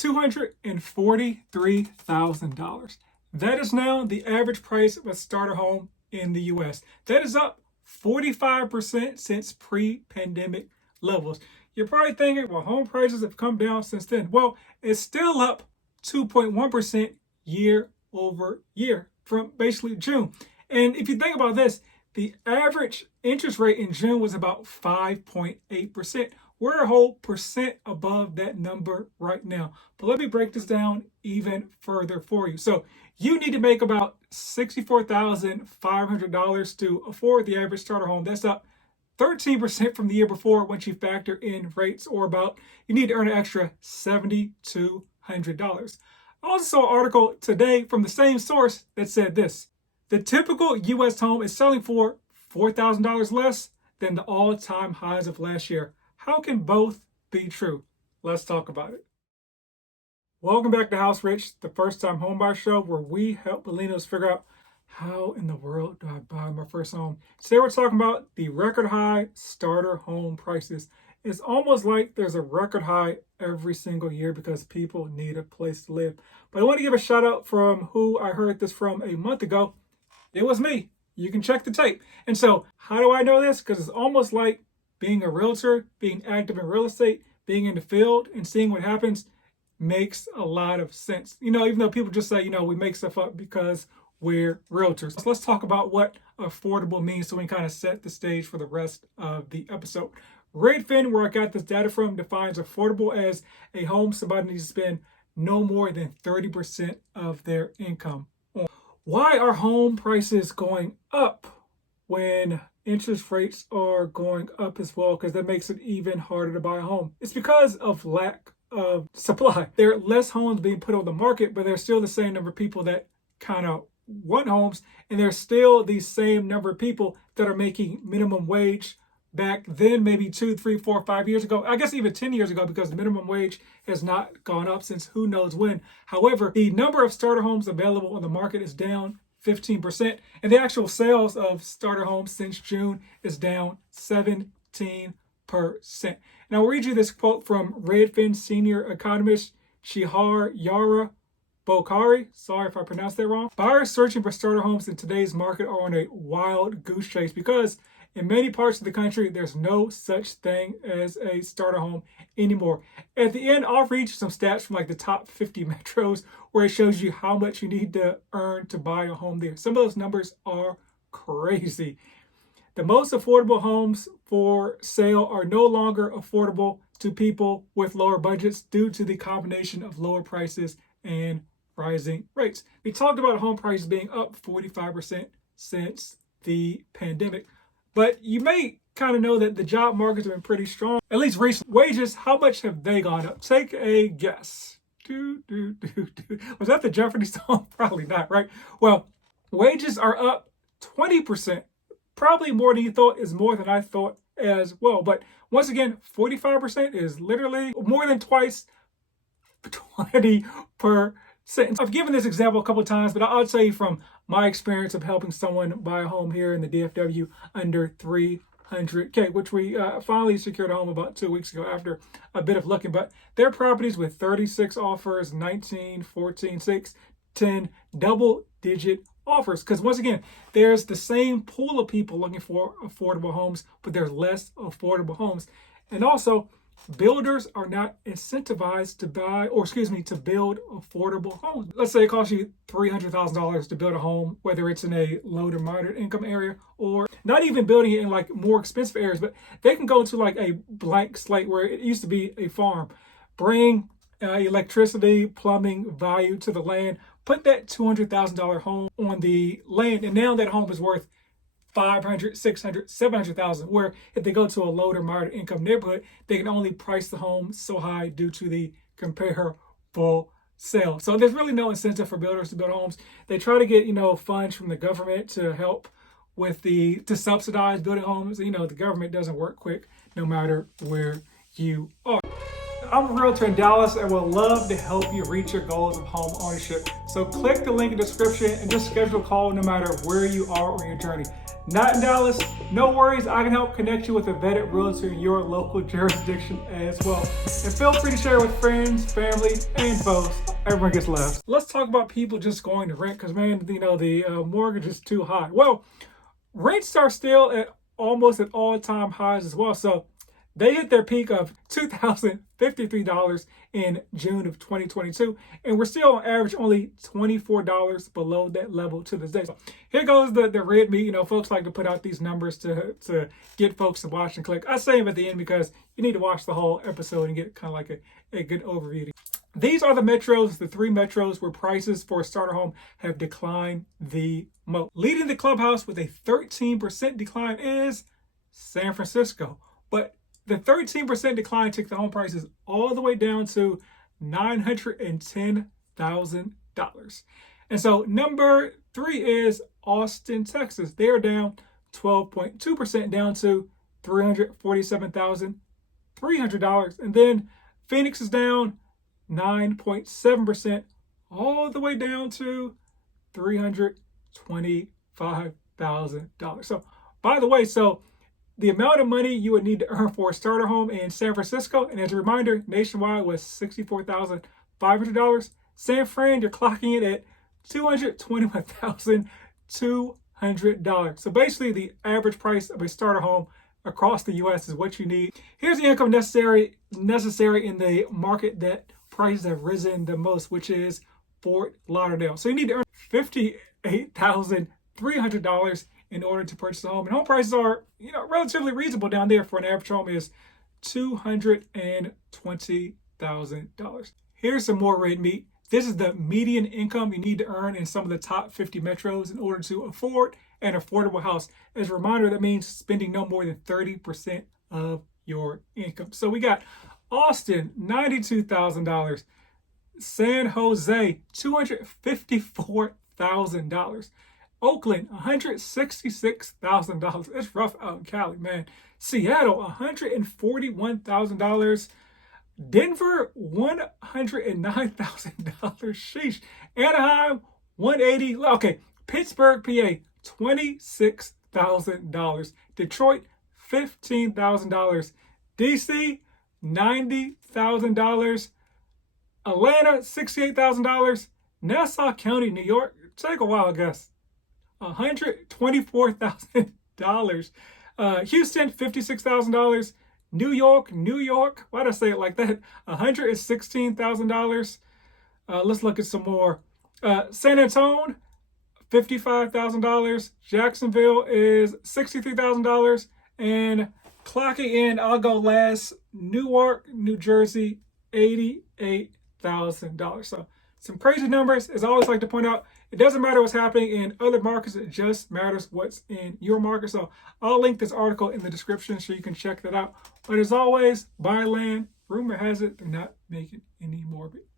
$243,000. That is now the average price of a starter home in the US. That is up 45% since pre-pandemic levels. You're probably thinking, well, home prices have come down since then. Well, it's still up 2.1% year over year from basically June. And if you think about this, the average interest rate in June was about 5.8%. We're a whole percent above that number right now. But let me break this down even further for you. So you need to make about $64,500 to afford the average starter home. That's up 13% from the year before once you factor in rates, or about you need to earn an extra $7,200. I also saw an article today from the same source that said this: the typical U.S. home is selling for $4,000 less than the all-time highs of last year. How can both be true? Let's talk about it. Welcome back to House Rich, the first-time homebuyer show where we help millennials figure out how in the world do I buy my first home. Today we're talking about the record high starter home prices. It's almost like there's a record high every single year because people need a place to live. But I want to give a shout out from who I heard this from a month ago. It was me. You can check the tape. And so how do I know this? Because it's almost like being a realtor, being active in real estate, being in the field and seeing what happens makes a lot of sense. Even though people just say, we make stuff up because we're realtors. So let's talk about what affordable means so we can kind of set the stage for the rest of the episode. Redfin, where I got this data from, defines affordable as a home somebody needs to spend no more than 30% of their income on. Why are home prices going up when interest rates are going up as well? Because that makes it even harder to buy a home. It's because of lack of supply. There are less homes being put on the market, but there's still the same number of people that kind of want homes, and there's still the same number of people that are making minimum wage back then, maybe 2, 3, 4, 5 years ago. I guess even 10 years ago, because the minimum wage has not gone up since who knows when. However, the number of starter homes available on the market is down 15%, and the actual sales of starter homes since June is down 17%. Now, I'll read you this quote from Redfin senior economist Shihar Yara Bokhari. Sorry if I pronounced that wrong. Buyers searching for starter homes in today's market are on a wild goose chase because in many parts of the country, there's no such thing as a starter home anymore. At the end, I'll read you some stats from like the top 50 metros where it shows you how much you need to earn to buy a home there. Some of those numbers are crazy. The most affordable homes for sale are no longer affordable to people with lower budgets due to the combination of lower prices and rising rates. We talked about home prices being up 45% since the pandemic. But you may kind of know that the job markets have been pretty strong, at least recent. Wages, how much have they gone up? Take a guess. Was that the Jeopardy song? Probably not, right? Well, wages are up 20%. Probably more than you thought, is more than I thought as well. But once again, 45% is literally more than twice 20%. I've given this example a couple of times, but I'll tell you from my experience of helping someone buy a home here in the DFW under $300K, which we finally secured a home about 2 weeks ago after a bit of looking. But their properties with 36 offers, 19, 14, 6, 10, double-digit offers. Because once again, there's the same pool of people looking for affordable homes, but there's less affordable homes. And also, builders are not incentivized to build affordable homes. Let's say it costs you $300,000 to build a home, whether it's in a low to moderate income area or not even building it in like more expensive areas, but they can go to like a blank slate where it used to be a farm, bring electricity, plumbing value to the land, put that $200,000 home on the land, and now that home is worth $500,000, $600,000, $700,000, where if they go to a low to moderate income neighborhood, they can only price the home so high due to the comparable sale. So there's really no incentive for builders to build homes. They try to get, funds from the government to help with to subsidize building homes. The government doesn't work quick no matter where you are. I'm a realtor in Dallas and would love to help you reach your goals of home ownership. So click the link in the description and just schedule a call no matter where you are on your journey. Not in Dallas? No worries, I can help connect you with a vetted realtor in your local jurisdiction as well. And feel free to share with friends, family, and foes. Everyone gets left. Let's talk about people just going to rent because, man, the mortgage is too high. Well, rents are still at almost at all-time highs as well. So they hit their peak of $2,053 in June of 2022, and we're still on average only $24 below that level to this day. So here goes the red meat. Folks like to put out these numbers to get folks to watch and click. I say them at the end because you need to watch the whole episode and get kind of like a good overview. These are the metros, the 3 metros where prices for a starter home have declined the most. Leading the clubhouse with a 13% decline is San Francisco. But the 13% decline took the home prices all the way down to $910,000. And so number 3 is Austin, Texas. They are down 12.2%, down to $347,300. And then Phoenix is down 9.7%, all the way down to $325,000. So, by the way, the amount of money you would need to earn for a starter home in San Francisco, and as a reminder, nationwide was $64,500. San Fran, you're clocking it at $221,200. So basically, the average price of a starter home across the U.S. is what you need. Here's the income necessary in the market that prices have risen the most, which is Fort Lauderdale. So you need to earn $58,300 in order to purchase a home. And home prices are, relatively reasonable down there. For an average home is $220,000. Here's some more red meat. This is the median income you need to earn in some of the top 50 metros in order to afford an affordable house. As a reminder, that means spending no more than 30% of your income. So we got Austin, $92,000. San Jose, $254,000. Oakland, $166,000. It's rough out in Cali, man. Seattle, $141,000. Denver, $109,000. Sheesh. Anaheim, $180,000. Okay. Pittsburgh, PA, $26,000. Detroit, $15,000. DC, $90,000. Atlanta, $68,000. Nassau County, New York, take a while, I guess. $124,000. Houston, $56,000. New York, why did I say it like that? $116,000. Let's look at some more. San Antonio, $55,000. Jacksonville is $63,000. And clocking in, I'll go last, Newark, New Jersey, $88,000. So some crazy numbers. As I always like to point out, it doesn't matter what's happening in other markets. It just matters what's in your market. So I'll link this article in the description so you can check that out. But as always, buy land. Rumor has it they're not making any more of it.